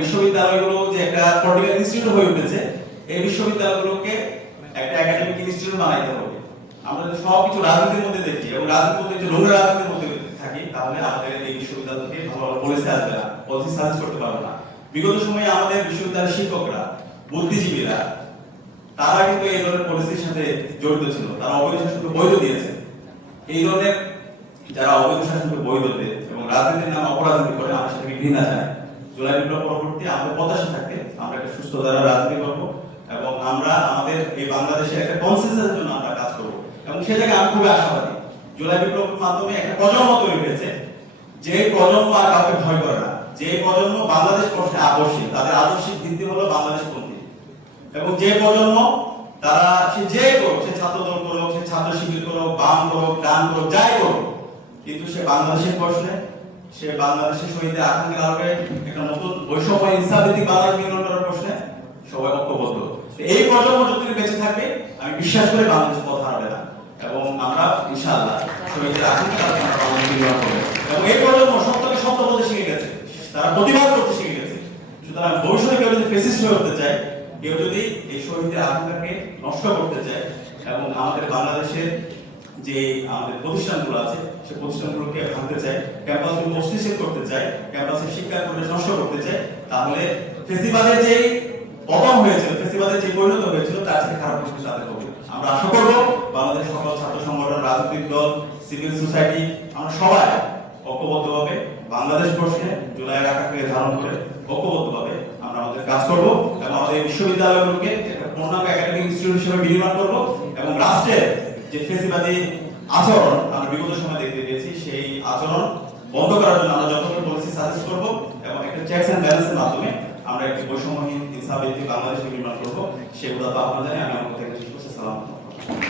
বিশ্ববিদ্যালয়গুলো যে একটা political institute হয়ে উঠেছে, এই বিশ্ববিদ্যালয়গুলোকে একটা একাডেমিক ইনস্টিটিউট বানাইতে হবে। আমরা যদি সবকিছু রাজনীতির মধ্যে দেখি এবং রাজনীতির মধ্যে যে নোংরা রাজনীতির মধ্যে থাকি, তাহলে আমাদের এই বিশ্ববিদ্যালয়কে ভালোভাবে পলিসি আসবে না, পলিসি সাজেস্ট করতে পারবো না। বিগত সময়ে আমাদের বিশ্ববিদ্যালয়ের শিক্ষকরা, বুদ্ধিজীবীরা, তারা কিন্তু এই ধরনের পলিসির সাথে জড়িত ছিল, তারা অবৈধ শাসনকে বৈধ দিয়েছে। এই ধরনের যারা অবৈধ শাসনকে বৈধ দেয় এবং রাজনীতির নামে অপরাজনীতি করে, আমরা সেটাকে ঘৃণা জানাই। জুলাই বিপ্লব পরবর্তী আমাদের প্রত্যাশা থাকে আমরা একটা সুস্থ ধারা রাজনীতি করবো এবং আমরা আমাদের এই বাংলাদেশের একটা কনসেনসাসের জন্য আমরা কাজ করবো, এবং সেটাকে আমি খুবই আশাবাদী। জুলাই বিপ্লবের মাধ্যমে একটা প্রজন্ম তৈরি হয়েছে, যে প্রজন্ম আর কাউকে ভয় করে না, যে প্রজন্ম বাংলাদেশ প্রশ্নে আকর্ষিত, তাদের আদর্শিক ভিত্তি হলো বাংলাদেশপন্থী। এবং যে প্রজন্ম তারা সে যে করুক, সে ছাত্র দল করুক, সে ছাত্র শিবির করুক, বাম করুক, ডান করুক, যাই করুক, কিন্তু সে বাংলাদেশের প্রশ্নে, সে বাংলাদেশের শহীদের আকাঙ্ক্ষার আলোকে একটা নতুন বৈষম্য ইনসাফভিত্তিক বাংলাদেশ নির্মাণ করার প্রশ্নে সবাই ঐক্যবদ্ধ। এই প্রজন্ম যদি বেঁচে থাকে, আমি বিশ্বাস করি বাংলাদেশ পথ হারাবে না, এবং আমরা ইনশাআল্লাহ শহীদের আকাঙ্ক্ষার আলোকে আমরা বাংলাদেশ নির্মাণ করব। এবং এই প্রজন্ম সত্যকে সত্য বলতে শিখে গেছে, তারা প্রতিবাদ করতে শিখে গেছে। সুতরাং ভবিষ্যতে কেউ যদি ফেসিস্ট হয়ে উঠতে চায়, কেউ যদি এই শহীদের আকাঙ্ক্ষাকে নষ্ট করতে চায় এবং আমাদের বাংলাদেশের যে আমাদের প্রতিষ্ঠানগুলো আছে সেই প্রতিষ্ঠানগুলোকে ভাঙতে চায়, ক্যাম্পাসগুলো অস্থিতিশীল করতে চায়, ক্যাম্পাসের শিক্ষা পরিবেশ নষ্ট করতে চায়, তাহলে ফেসিবাদের যে পতন হয়েছিল, ফেসিবাদের যে পরিণত হয়েছিল, তার থেকে খারাপ কিছু তাদের হবে। আমরা আশা করব বাংলাদেশের সকল ছাত্র সংগঠন, রাজনৈতিক দল, সিভিল সোসাইটি, আমরা সবাই ঐক্যবদ্ধভাবে বাংলাদেশ প্রশ্নে জুলাইয়ের আকাঙ্ক্ষাকে ধারণ করে ঐক্যবদ্ধভাবে আমরা আমাদের কাজ করব এবং আমাদের বিশ্ববিদ্যালয়গুলোকে একটা পূর্ণাঙ্গ একাডেমিক ইনস্টিটিউট হিসেবে বিনির্মাণ করব এবং রাষ্ট্রের যে ফেসিবাদী আচরণ আমরা বিগত সময় দেখতে পেয়েছি, সেই আচরণ বন্ধ করার জন্য আমরা যতগুলো পলিসি সাজেস্ট করব এবং একটা চেকস এন্ড ব্যালেন্সের মাধ্যমে আমরা একটি বৈষম্যহীন ইনসাফভিত্তিক বাংলাদেশ নির্মাণ করব। সেগুলো তো আপনারা জানেন। আমি আমার কথা শেষ করছি। সালাম।